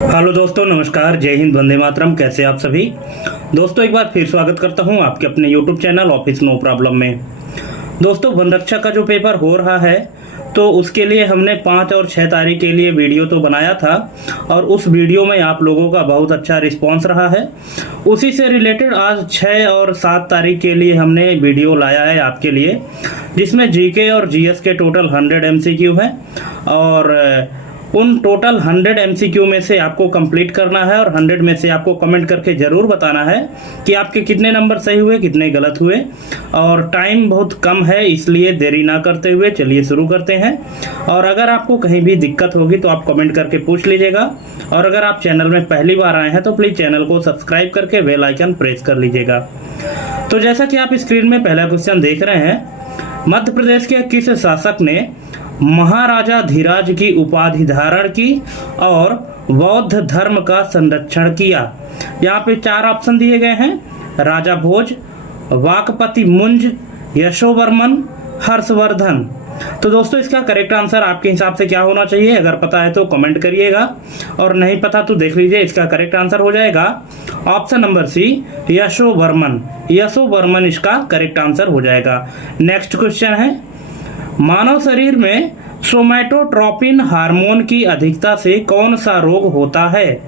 Hello दोस्तों, नमस्कार, जय हिंद, वंदे मातरम। कैसे आप सभी दोस्तों? एक बार फिर स्वागत करता हूं आपके अपने YouTube channel office no problem में। दोस्तों, वन रक्षा का जो पेपर हो रहा है तो उसके लिए हमने 5 और 6 तारीख के लिए वीडियो तो बनाया था और उस वीडियो में आप लोगों का बहुत अच्छा रिस्पांस रहा है। उसी से रिलेटेड आज 6 और 7 तारीख के लिए हमने वीडियो लाया है आपके लिए, जिसमें जीके और जीएस के टोटल 100 एमसीक्यू है और उन टोटल 100 एमसीक्यू में से आपको कंप्लीट करना है और 100 में से आपको कमेंट करके ज़रूर बताना है कि आपके कितने नंबर सही हुए, कितने गलत हुए। और टाइम बहुत कम है, इसलिए देरी ना करते हुए चलिए शुरू करते हैं। और अगर आपको कहीं भी दिक्कत होगी तो आप कमेंट करके पूछ लीजिएगा। और अगर आप चैनल में पहली बार आए हैं तो प्लीज़ चैनल को सब्सक्राइब करके बेल आइकन प्रेस कर लीजिएगा। तो जैसा कि आप स्क्रीन में पहला क्वेश्चन देख रहे हैं, मध्य प्रदेश के किस शासक ने महाराजा धीराज की उपाधि धारण की और बौद्ध धर्म का संरक्षण किया? यहाँ पे 4 ऑप्शन दिए गए हैं: राजा भोज, वाकपति मुंज, यशोवर्मन, हर्षवर्धन। तो दोस्तों, इसका करेक्ट आंसर आपके हिसाब से क्या होना चाहिए? अगर पता है तो कमेंट करिएगा और नहीं पता तो देख लीजिए। इसका करेक्ट आंसर हो जाएगा option number c, Yashovarman. Yashovarman इसका करेक्ट आंसर हो जाएगा। नेक्स्ट क्वेश्चन है, मानव शरीर में सोमैटोट्रोपिन हार्मोन की अधिकता से कौन सा रोग होता है?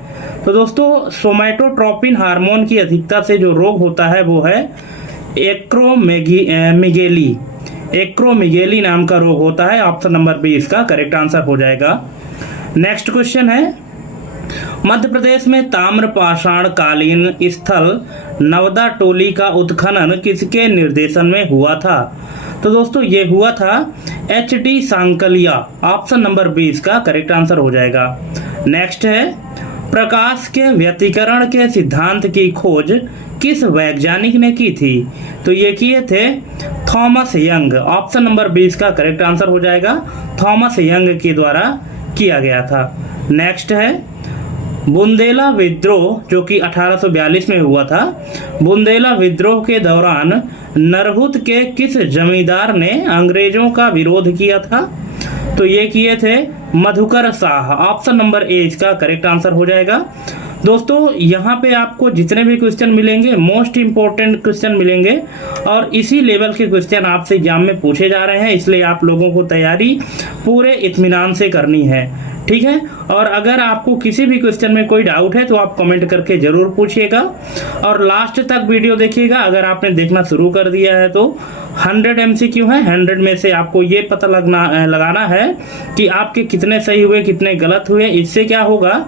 तो दोस्तों, सोमैटोट्रोपिन हार्मोन की अधिकता से जो रोग होता है वो है एक्रोमेगेली। एक्रोमेगेली नाम का रोग होता है। ऑप्शन नंबर बी इसका करेक्ट आंसर हो जाएगा। नेक्स्ट क्वेश्चन है, मध्य प्रदेश में ताम्रपाषाण कालीन स्थल नवदा टोली का उत्खनन किसके निर्देशन में हुआ था? तो दोस्तों, ये हुआ था एच.डी. सांकलिया। ऑप्शन नंबर 20 का करेक्ट आंसर हो जाएगा। नेक्स्ट है, प्रकाश के व्यतिकरण के सिद्धांत की खोज किस वैज्ञानिक ने की थी? तो ये किए थे थॉमस यंग। ऑप्शन नंबर 20 का करेक्ट आंसर हो जाएगा। थॉमस यंग के द्वारा किया गया था। नेक्स्ट है, बुंदेला विद्रोह जो कि 1842 में हुआ था। बुंदेला विद्रोह के दौरान नरहुत के किस जमींदार ने अंग्रेजों का विरोध किया था? तो ये किए थे मधुकर शाह। ऑप्शन नंबर ए इसका करेक्ट आंसर हो जाएगा। दोस्तों, यहाँ पे आपको जितने भी क्वेश्चन मिलेंगे मोस्ट इंपॉर्टेंट क्वेश्चन मिलेंगे और इसी लेवल के क्वेश्चन आपसे एग्जाम में पूछे जा रहे हैं, इसलिए आप लोगों को तैयारी पूरे इत्मीनान से करनी है, ठीक है। और अगर आपको किसी भी क्वेश्चन में कोई डाउट है तो आप कमेंट करके जरूर पूछिएगा और लास्ट तक वीडियो देखिएगा। अगर आपने देखना शुरू कर दिया है तो 100 एमसीक्यू है। 100 में से आपको ये पता लगाना है कि आपके कितने सही हुए, कितने गलत हुए। इससे क्या होगा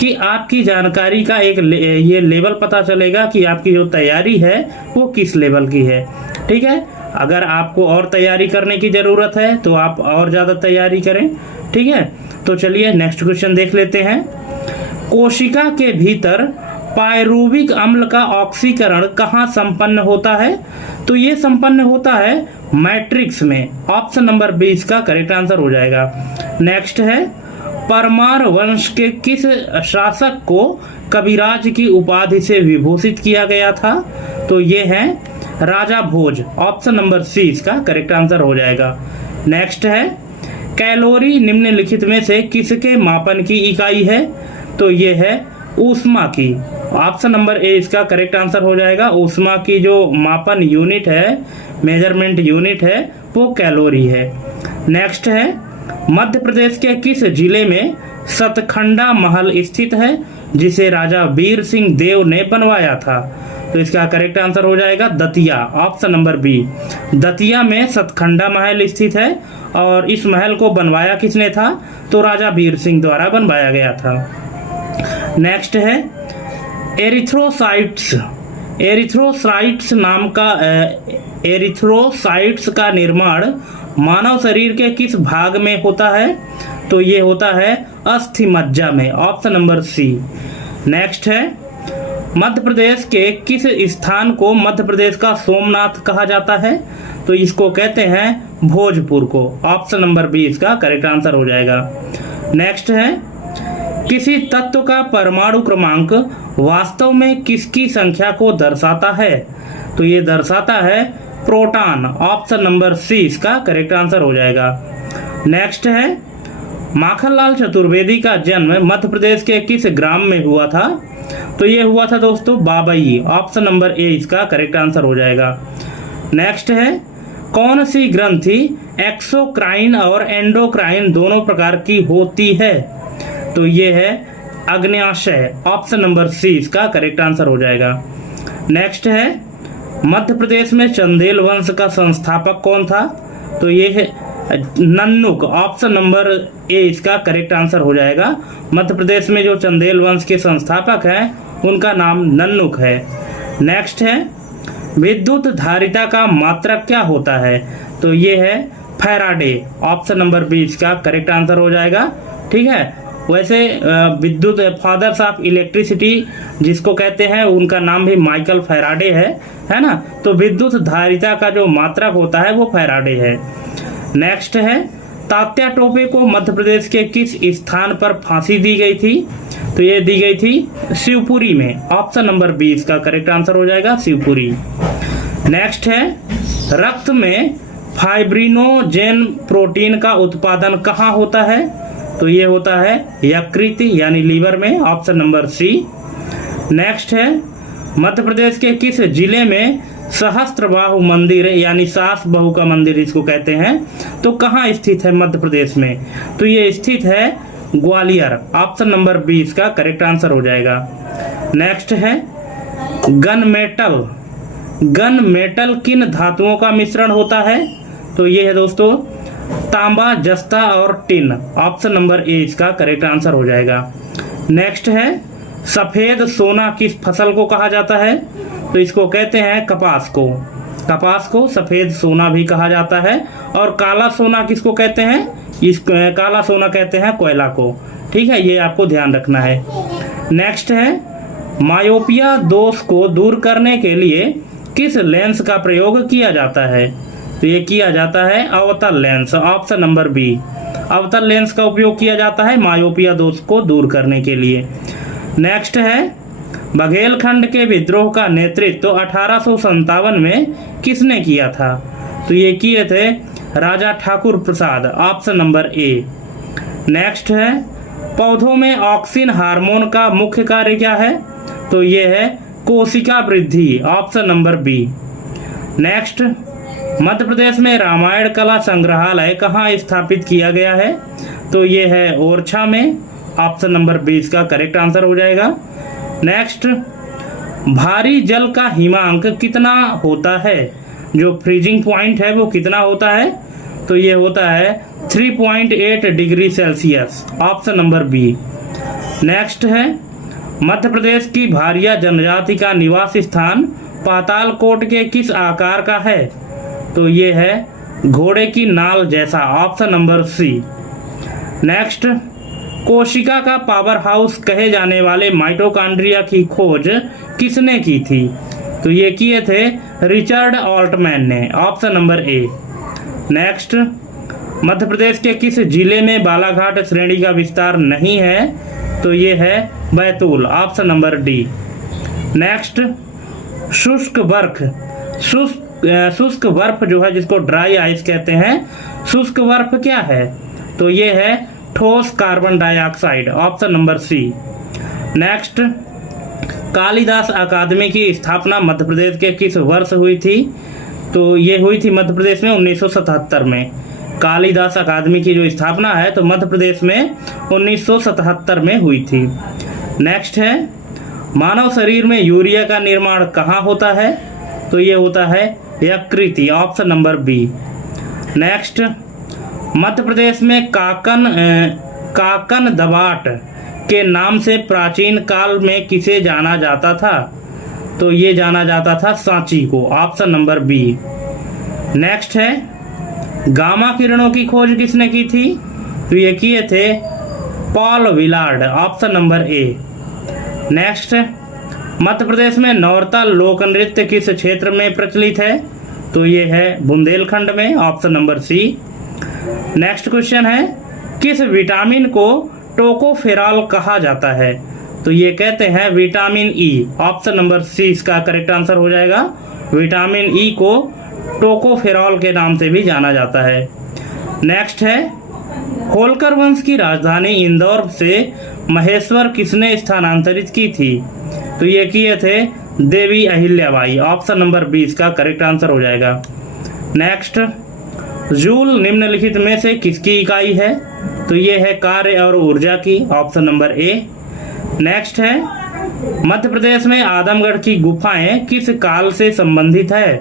कि आपकी जानकारी का एक ये लेवल पता चलेगा कि आपकी जो तैयारी है वो किस लेवल की है, ठीक है। अगर आपको और तैयारी करने की ज़रूरत है तो आप और ज़्यादा तैयारी करें, ठीक है। तो चलिए नेक्स्ट क्वेश्चन देख लेते हैं। कोशिका के भीतर पायरुविक अम्ल का ऑक्सीकरण कहाँ संपन्न होता है? तो ये संपन्न होता है मैट्रिक्स में। ऑप्शन नंबर 20 का करेक्ट आंसर हो जाएगा। नेक्स्ट है, परमार वंश के किस शासक को कविराज की उपाधि से विभूषित किया गया था? तो ये है राजा भोज। ऑप्शन नंबर सी इसका करेक्ट आंसर हो जाएगा। नेक्स्ट है, कैलोरी निम्नलिखित में से किसके मापन की इकाई है? तो ये है ऊष्मा की। ऑप्शन नंबर ए इसका करेक्ट आंसर हो जाएगा। ऊष्मा की जो मापन यूनिट है, मेजरमेंट यूनिट है, वो कैलोरी है। नेक्स्ट है, मध्य प्रदेश के किस जिले में सतखंडा महल स्थित है जिसे राजा वीर सिंह देव ने बनवाया था? तो इसका करेक्ट आंसर हो जाएगा Datia. Option number b, Datia में सतखंडा महल स्थित है और इस महल को बनवाया किसने था? तो राजा वीर सिंह द्वारा बनवाया गया था। नेक्स्ट है, एरिथ्रोसाइट्स। एरिथ्रोसाइट्स का निर्माण मानव शरीर के किस भाग में होता है? तो ये होता है अस्थि मज्जा में। Option number c. नेक्स्ट है, मध्य प्रदेश के किस स्थान को मध्य प्रदेश का सोमनाथ कहा जाता है? तो इसको कहते हैं भोजपुर को। ऑप्शन नंबर बी इसका करेक्ट आंसर हो जाएगा। नेक्स्ट है, किसी तत्व का परमाणु क्रमांक वास्तव में किसकी संख्या को दर्शाता है? तो ये दर्शाता है प्रोटॉन। ऑप्शन नंबर सी इसका करेक्ट आंसर हो जाएगा। नेक्स्ट है, माखनलाल चतुर्वेदी का जन्म मध्य प्रदेश के किस ग्राम में हुआ था? तो ये हुआ था दोस्तों बाबई। ऑप्शन नंबर ए इसका करेक्ट आंसर हो जाएगा। नेक्स्ट है, कौन सी ग्रंथि एक्सोक्राइन और एंडोक्राइन दोनों प्रकार की होती है? तो ये है अग्न्याशय। ऑप्शन नंबर सी इसका करेक्ट आंसर हो जाएगा। नेक्स्ट है, मध्य प्रदेश में चंदेल वंश का संस्थापक कौन था? तो ये है नन्नुक। ऑप्शन नंबर ए इसका करेक्ट आंसर हो जाएगा। मध्य प्रदेश में जो चंदेल वंश के संस्थापक हैं उनका नाम नन्नुक है। नेक्स्ट है, विद्युत धारिता का मात्रक क्या होता है? तो ये है फैराडे। ऑप्शन नंबर बी इसका करेक्ट आंसर हो जाएगा। ठीक है, वैसे विद्युत फादर्स ऑफ इलेक्ट्रिसिटी जिसको कहते हैं उनका नाम भी माइकल फैराडे है ना। तो विद्युत धारिता का जो मात्रक होता है वो फैराडे है। नेक्स्ट है, तात्या टोपे को मध्य प्रदेश के किस स्थान पर फांसी दी गई थी? तो ये दी गई थी शिवपुरी में। ऑप्शन नंबर बी इसका करेक्ट आंसर हो जाएगा, शिवपुरी। नेक्स्ट है, रक्त में फाइब्रिनोजेन प्रोटीन का उत्पादन कहाँ होता है? तो ये होता है यकृत यानी लीवर में। Option number c. नेक्स्ट है, मध्य प्रदेश के किस जिले में सहस्त्रबाहु मंदिर यानी सास बहू का मंदिर इसको कहते हैं? तो कहाँ स्थित है मध्य प्रदेश में? तो ये स्थित है ग्वालियर। ऑप्शन नंबर बी इसका करेक्ट आंसर हो जाएगा। नेक्स्ट है, गन मेटल। गन मेटल किन धातुओं का मिश्रण होता है? तो ये है दोस्तों तांबा, जस्ता और टिन। ऑप्शन नंबर ए इसका करेक्ट आंसर हो जाएगा। नेक्स्ट है, सफेद सोना किस फसल को कहा जाता है? तो इसको कहते हैं कपास को। कपास को सफेद सोना भी कहा जाता है। और काला सोना किसको कहते हैं? काला सोना कहते हैं कोयला को। ठीक है, ये आपको ध्यान रखना है। नेक्स्ट है, मायोपिया दोष को दूर करने के लिए किस लेंस का प्रयोग किया जाता है? तो ये किया जाता है अवतल लेंस। ऑप्शन नंबर बी, अवतल लेंस का उपयोग किया जाता है मायोपिया दोष को दूर करने के लिए। नेक्स्ट है, बघेलखंड के विद्रोह का नेतृत्व तो 1857 में किसने किया था? तो ये किए थे Raja Thakur Prasad. Option number a. Next है, पौधों में ऑक्सिन हार्मोन का मुख्य कार्य क्या है? तो ये है कोशिका वृद्धि। Option number b. Next, Madhya Pradesh में रामायण कला संग्रहालय कहाँ स्थापित किया गया है? तो ये है ओरछा में। ऑप्शन नंबर बी इसका करेक्ट आंसर हो जाएगा। नेक्स्ट, भारी जल का हिमांक कितना होता है? जो फ्रीजिंग पॉइंट है वो कितना होता है? तो ये होता है 3.8 degree Celsius. Option number b. Next है, मध्य प्रदेश की भारिया जनजाति का निवास स्थान पातालकोट के किस आकार का है? तो ये है घोड़े की नाल जैसा। Option number c. नेक्स्ट, कोशिका का पावर हाउस कहे जाने वाले माइटोकॉन्ड्रिया की खोज किसने की थी? तो ये किए थे रिचर्ड ऑल्टमैन ने। Option number a. Next, Madhya प्रदेश के किस जिले में बालाघाट श्रेणी का विस्तार नहीं है? तो ये है Betul. Option number D. Next, शुष्क बर्फ। शुष्क बर्फ जो है जिसको ड्राई आइस कहते हैं, शुष्क बर्फ क्या है? तो ये है ठोस carbon dioxide. Option number c. Next, Kalidas Akademi की स्थापना मध्य प्रदेश के किस वर्ष हुई थी? तो ये हुई थी मध्य प्रदेश में 1977 में। कालिदास अकादमी की जो स्थापना है तो मध्य प्रदेश में 1977 में हुई थी। नेक्स्ट है, मानव शरीर में यूरिया का निर्माण कहाँ होता है? तो ये होता है यकृत। Option number b. Next, Madhya Pradesh में काकन दबाट के नाम से प्राचीन काल में किसे जाना जाता था? तो ये जाना जाता था सांची को। Option number b. नेक्स्ट है, गामा किरणों की खोज किसने की थी? तो ये किए थे Paul Villard. Option number a. Next, Madhya Pradesh में नौरता लोक नृत्य किस क्षेत्र में प्रचलित है? तो ये है बुंदेलखंड में। Option number c. Next question है, किस विटामिन को टोकोफेरॉल कहा जाता है? तो ये कहते हैं vitamin E. Option number c इसका करेक्ट आंसर हो जाएगा। विटामिन ई को टोकोफेरॉल के नाम से भी जाना जाता है। नेक्स्ट है, होलकर वंश की राजधानी इंदौर से महेश्वर किसने स्थानांतरित की थी? तो ये किए थे देवी अहिल्याबाई। ऑप्शन नंबर 20 का करेक्ट आंसर हो जाएगा। नेक्स्ट, जूल निम्नलिखित में से किसकी इकाई है? तो ये है कार्य और ऊर्जा की। Option number a. नेक्स्ट है, मध्य प्रदेश में आदमगढ़ की गुफाएं किस काल से संबंधित है?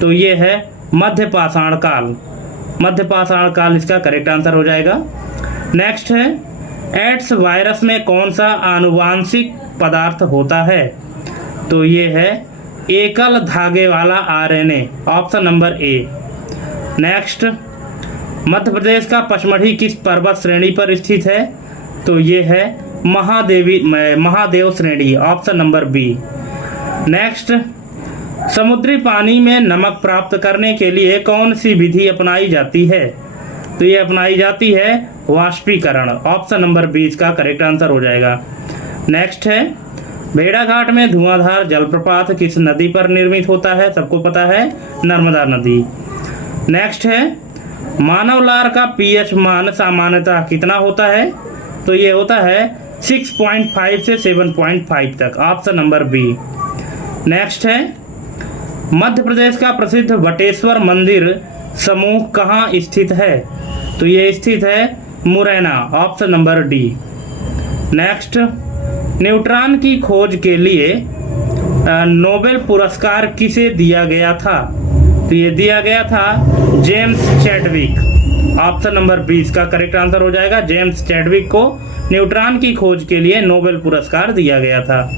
तो ये है मध्य पाषाण काल। मध्य पाषाण काल इसका करेक्ट आंसर हो जाएगा। नेक्स्ट है, एड्स वायरस में कौन सा आनुवांशिक पदार्थ होता है? तो ये है एकल धागे वाला RNA. Option number a. Next, Madhya Pradesh का पचमढ़ी किस पर्वत श्रेणी पर स्थित है? तो ये है महादेव श्रेणी। Option number b. नेक्स्ट, समुद्री पानी में नमक प्राप्त करने के लिए कौन सी विधि अपनाई जाती है? तो ये अपनाई जाती है वाष्पीकरण। ऑप्शन नंबर 20 का करेक्ट आंसर हो जाएगा। नेक्स्ट है, भेड़ाघाट में धुआंधार जलप्रपात किस नदी पर निर्मित होता है? सबको पता है, नर्मदा नदी। नेक्स्ट है, मानव लार का पीएच मान सामान्यतः कितना होता है? तो ये होता है 6.5 से 7.5 तक। Option number b. नेक्स्ट है, मध्य प्रदेश का प्रसिद्ध वटेश्वर मंदिर समूह कहाँ स्थित है? तो ये स्थित है Morena. Option number D. Next, neutron की खोज के लिए नोबेल पुरस्कार किसे दिया गया था? तो ये दिया गया था जेम्स चैडविक। ऑप्शन नंबर 20 का करेक्ट आंसर हो जाएगा। जेम्स चैडविक को न्यूट्रॉन की खोज के लिए नोबेल पुरस्कार दिया गया था।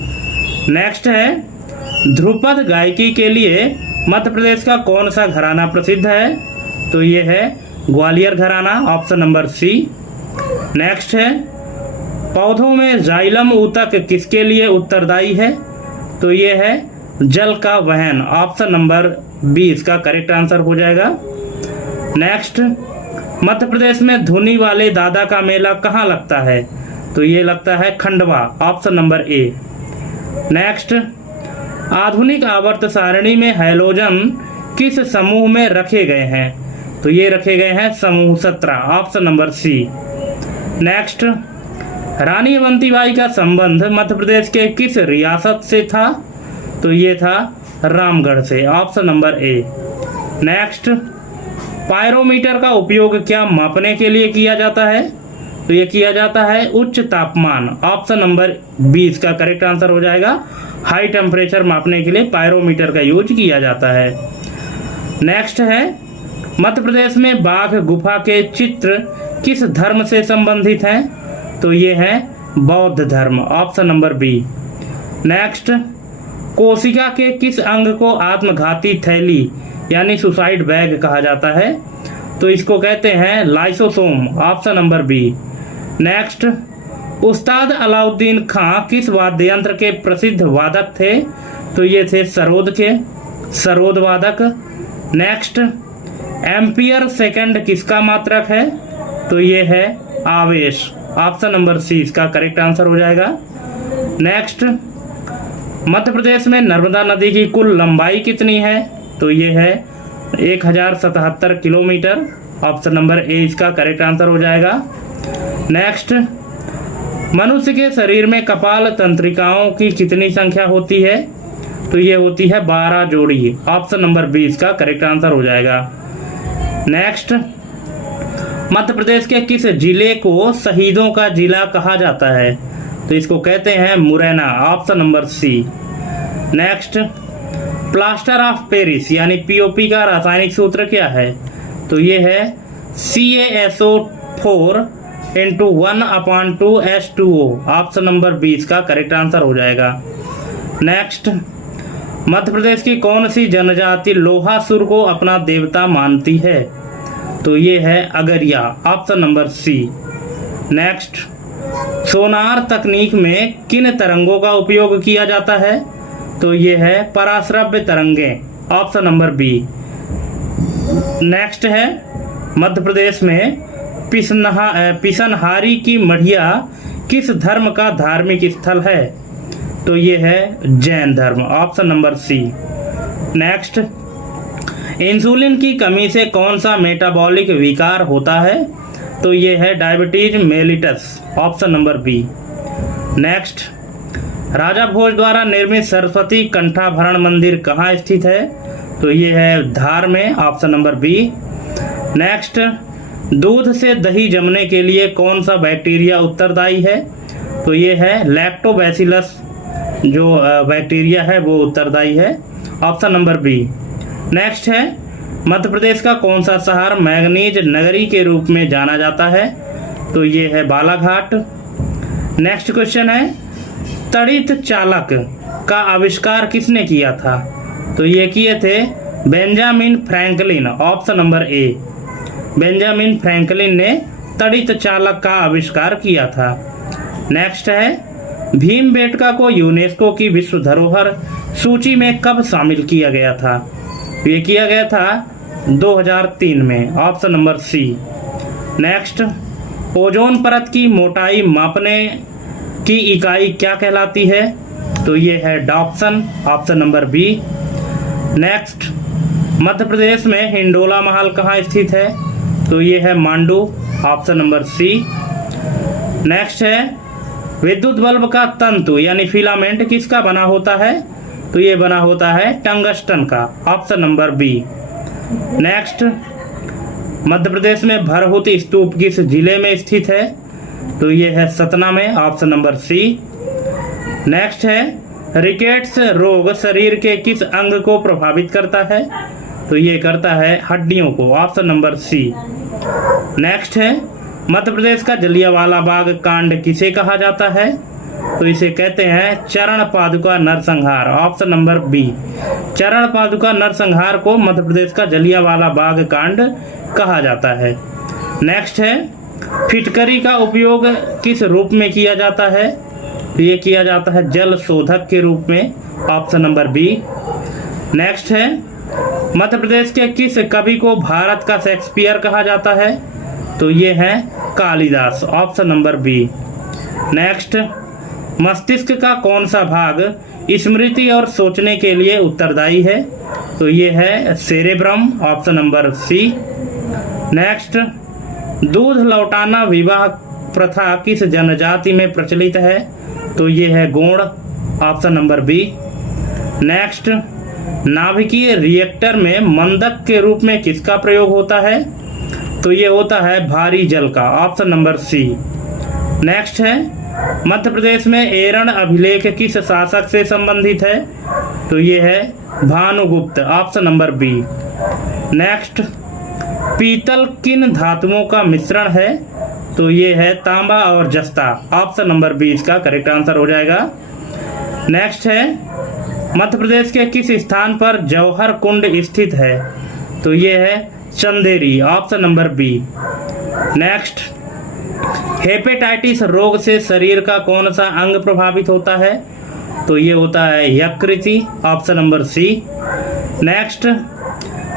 नेक्स्ट है, ध्रुपद गायकी के लिए मध्य प्रदेश का कौन सा घराना प्रसिद्ध है? तो ये है ग्वालियर घराना। Option number c. नेक्स्ट है, पौधों में जाइलम ऊतक किसके लिए उत्तरदायी है? तो ये है जल का वहन। ऑप्शन नंबर 20 का करेक्ट आंसर हो जाएगा। नेक्स्ट, मध्य प्रदेश में धुनी वाले दादा का मेला कहाँ लगता है? तो ये लगता है Khandwa. Option number a. Next, आधुनिक आवर्त सारणी में हैलोजन किस समूह में रखे गए हैं? तो ये रखे गए हैं समूह 17। Option number c. Next, Rani Avantibai का संबंध मध्य प्रदेश के किस रियासत से था? तो ये था रामगढ़ से। Option number a. Next, pyrometer का उपयोग क्या मापने के लिए किया जाता है? तो ये किया जाता है उच्च तापमान। ऑप्शन नंबर 20 का करेक्ट आंसर हो जाएगा। हाई टेम्परेचर मापने के लिए पायरोमीटर का यूज किया जाता है। नेक्स्ट है, मध्य प्रदेश में बाघ गुफा के चित्र किस धर्म से संबंधित हैं? तो ये है बौद्ध धर्म। Option number b. नेक्स्ट, कोशिका के किस अंग को आत्मघाती थैली यानी सुसाइड बैग कहा जाता है? तो इसको कहते हैं lysosome. Option number b. Next, Ustad Alauddin खां किस वाद्य यंत्र के प्रसिद्ध वादक थे? तो ये थे सरोद वादक। नेक्स्ट, एम्पियर सेकंड किसका मात्रक है? तो ये है आवेश। ऑप्शन नंबर सी इसका करेक्ट आंसर हो जाएगा। नेक्स्ट, मध्य प्रदेश में नर्मदा नदी की कुल लंबाई कितनी है? तो ये है 1077 किलोमीटर। ऑप्शन नंबर ए इसका करेक्ट आंसर हो जाएगा। नेक्स्ट, मनुष्य के शरीर में कपाल तंत्रिकाओं की कितनी संख्या होती है? तो ये होती है 12 जोड़ी। ऑप्शन नंबर 20 का करेक्ट आंसर हो जाएगा। नेक्स्ट, मध्य प्रदेश के किस जिले को शहीदों का जिला कहा जाता है? तो इसको कहते हैं Morena. Option number c. Next, plaster of Paris यानी पीओपी का रासायनिक सूत्र क्या है? तो ये है CaSO4 × 1/2H2O। ऑप्शन नंबर 20 का करेक्ट आंसर हो जाएगा। नेक्स्ट, मध्य प्रदेश की कौन सी जनजाति लोहासुर को अपना देवता मानती है? तो ये है Agariya. Option number c. Next, sonar तकनीक में किन तरंगों का उपयोग किया जाता है? तो ये है पराश्रव्य तरंगें। Option number b. नेक्स्ट है, मध्य प्रदेश में पिसनहारी की मढ़िया किस धर्म का धार्मिक स्थल है? तो ये है जैन धर्म। Option number c. Next, insulin की कमी से कौन सा मेटाबॉलिक विकार होता है? तो ये है diabetes mellitus, option number b. Next, Raja Bhoj द्वारा निर्मित सरस्वती कंठाभरण मंदिर कहाँ स्थित है? तो ये है धार में, ऑप्शन नंबर बी। नेक्स्ट, दूध से दही जमने के लिए कौन सा बैक्टीरिया उत्तरदायी है? तो ये है लैक्टोबैसिलस, जो बैक्टीरिया है वो उत्तरदायी है, ऑप्शन नंबर बी। नेक्स्ट है, मध्य प्रदेश का कौन सा शहर मैंगनीज नगरी के रूप में जाना जाता है? तो ये है बालाघाट। नेक्स्ट क्वेश्चन है, तड़ित चालक का आविष्कार किसने किया था? तो ये किए थे बेंजामिन फ्रैंकलिन, ऑप्शन नंबर ए। बेंजामिन फ्रैंकलिन ने तड़ित चालक का आविष्कार किया था। नेक्स्ट है, भीमबेटका को यूनेस्को की विश्व धरोहर सूची में कब शामिल किया गया था? ये किया गया था 2003 में, option number c. Next, ozone परत की मोटाई मापने की इकाई क्या कहलाती है? तो ये है dapsone, option number b. Next, Madhya Pradesh में हिंडोला महल कहाँ स्थित है? तो ये है Mandu, option number c. Next है, विद्युत बल्ब का तंतु यानी फिलामेंट किसका बना होता है? तो ये बना होता है टंगस्टन का, option number b. Next, Madhya Pradesh में भरहुत स्तूप किस जिले में स्थित है? तो ये है सतना में, ऑप्शन नंबर सी। नेक्स्ट है, रिकेट्स रोग शरीर के किस अंग को प्रभावित करता है? तो ये करता है हड्डियों को, ऑप्शन नंबर सी। नेक्स्ट है, मध्य प्रदेश का जलियांवाला बाग कांड किसे कहा जाता है? तो इसे कहते हैं चरण पादुका नरसंहार, ऑप्शन नंबर बी। चरण पादुका नरसंहार को मध्य प्रदेश का जलियांवाला बाग कांड कहा जाता है। नेक्स्ट है, फिटकरी का उपयोग किस रूप में किया जाता है? तो ये किया जाता है जल शोधक के रूप में, ऑप्शन नंबर बी। नेक्स्ट है, मध्य प्रदेश के किस कवि को भारत का शेक्सपियर कहा जाता है? तो ये है Kalidas, option number b. Next, मस्तिष्क का कौन सा भाग स्मृति और सोचने के लिए उत्तरदायी है? तो ये है cerebrum, option number c. Next, दूध लौटाना विवाह प्रथा किस जनजाति में प्रचलित है? तो ये है Gond, option number b. Next, नाभिकीय रिएक्टर में मंदक के रूप में किसका प्रयोग होता है? तो ये होता है भारी जल का, ऑप्शन नंबर सी। नेक्स्ट है, मध्य प्रदेश में एरण अभिलेख किस शासक से संबंधित है? तो ये है Bhanugupta, option number b. Next, पीतल किन धातुओं का मिश्रण है? तो ये है तांबा और जस्ता, ऑप्शन नंबर बी इसका करेक्ट आंसर हो जाएगा। नेक्स्ट है, मध्य प्रदेश के किस स्थान पर जौहर कुंड स्थित है? तो ये है Chanderi, option number b. Next, hepatitis रोग से शरीर का कौन सा अंग प्रभावित होता है? तो ये होता है यकृति, option number c. Next,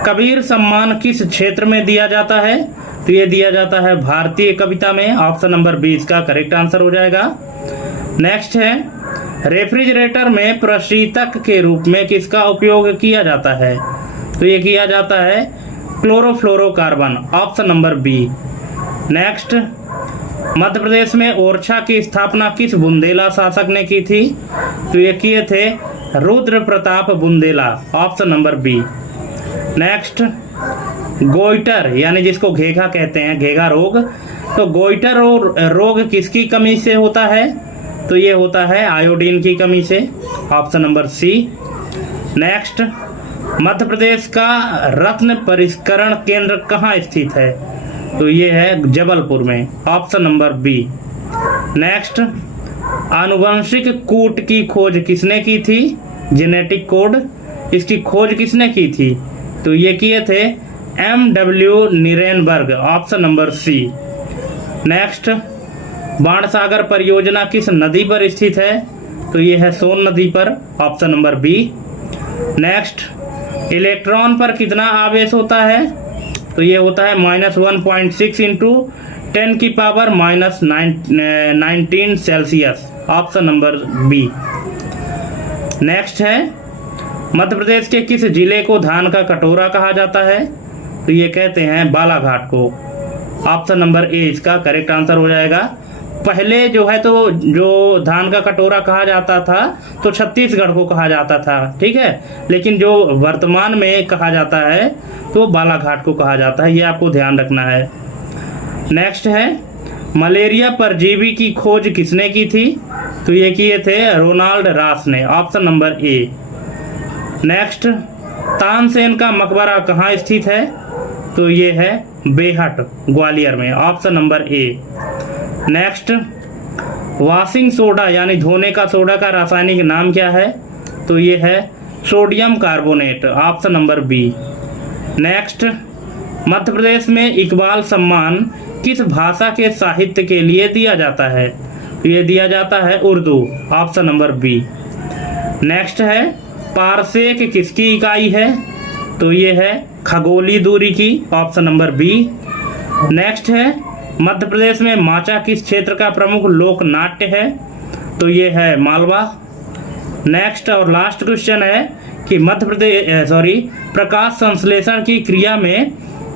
Kabir Samman किस क्षेत्र में दिया जाता है? तो ये दिया जाता है भारतीय कविता में, ऑप्शन नंबर बी इसका करेक्ट आंसर हो जाएगा। नेक्स्ट है, रेफ्रिजरेटर में प्रशीतक के रूप में किसका उपयोग किया जाता है? तो ये किया जाता है chlorofluorocarbon, option number b. Next, Madhya Pradesh में ओरछा की स्थापना किस बुंदेला शासक ने की थी? तो ये किए थे Rudra Pratap Bundela, option number b. Next, goitre यानी जिसको घेघा कहते हैं, घेघा रोग, तो गोइटर रोग किसकी कमी से होता है? तो ये होता है आयोडीन की कमी से, option number c. Next, Madhya Pradesh का रत्न परिष्करण केंद्र कहाँ स्थित है? तो ये है जबलपुर में, ऑप्शन नंबर बी। नेक्स्ट, आनुवंशिक कूट की खोज किसने की थी? जेनेटिक कोड, इसकी खोज किसने की थी? तो ये किए थे M.W. Nirenberg, option number c. Next, Bansagar परियोजना किस नदी पर स्थित है? तो ये है सोन नदी पर, option number b. Next, electron पर कितना आवेश होता है? तो ये होता है -1.6 इंटू 10 की power -19 Celsius, option number b. Next है, मध्य प्रदेश के किस जिले को धान का कटोरा कहा जाता है? तो ये कहते हैं बालाघाट को, ऑप्शन नंबर ए इसका करेक्ट आंसर हो जाएगा। पहले जो है तो जो धान का कटोरा कहा जाता था तो छत्तीसगढ़ को कहा जाता था, ठीक है, लेकिन जो वर्तमान में कहा जाता है तो बालाघाट को कहा जाता है, ये आपको ध्यान रखना है। नेक्स्ट है मलेरिया परजीवी की खोज किसने की थी? तो ये किए थे रोनाल्ड रॉस ने, option number a. Next Tansen का मकबरा कहाँ स्थित है? तो ये है बेहट ग्वालियर में, option number a. Next washing soda यानी धोने का सोडा का रासायनिक नाम क्या है? तो ये है sodium carbonate, option number b. Next Madhya Pradesh में इकबाल सम्मान किस भाषा के साहित्य के लिए दिया जाता है? तो ये दिया जाता है Urdu, option number b. Next है पारसेक किसकी इकाई है? तो ये है खगोलीय दूरी की, ऑप्शन नंबर बी। नेक्स्ट है मध्य प्रदेश में माचा किस क्षेत्र का प्रमुख लोक नाट्य है? तो ये है मालवा। नेक्स्ट और लास्ट क्वेश्चन है कि प्रकाश संश्लेषण की क्रिया में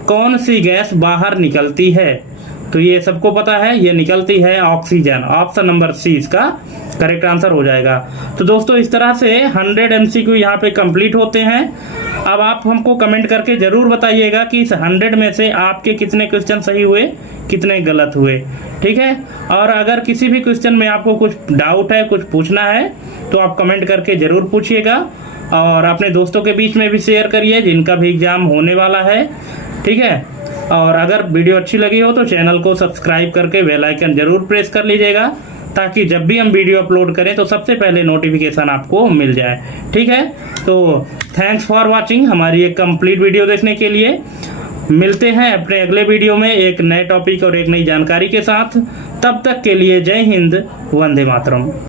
कौन सी गैस बाहर निकलती है? तो ये सबको पता है, ये निकलती है ऑक्सीजन, ऑप्शन नंबर सी इसका करेक्ट आंसर हो जाएगा। तो दोस्तों इस तरह से 100 MCQ यहाँ पे कंप्लीट होते हैं। अब आप हमको कमेंट करके ज़रूर बताइएगा कि इस 100 में से आपके कितने क्वेश्चन सही हुए, कितने गलत हुए, ठीक है। और अगर किसी भी क्वेश्चन में आपको कुछ डाउट है, कुछ पूछना है, तो आप कमेंट करके ज़रूर पूछिएगा और अपने दोस्तों के बीच में भी शेयर करिए जिनका भी एग्ज़ाम होने वाला है, ठीक है। और अगर वीडियो अच्छी लगी हो तो चैनल को सब्सक्राइब करके बेल आइकन ज़रूर प्रेस कर लीजिएगा, ताकि जब भी हम वीडियो अपलोड करें तो सबसे पहले नोटिफिकेशन आपको मिल जाए, ठीक है। तो थैंक्स फॉर वाचिंग, हमारी एक कंप्लीट वीडियो देखने के लिए। मिलते हैं अपने अगले वीडियो में एक नए टॉपिक और एक नई जानकारी के साथ। तब तक के लिए जय हिंद, वंदे मातरम।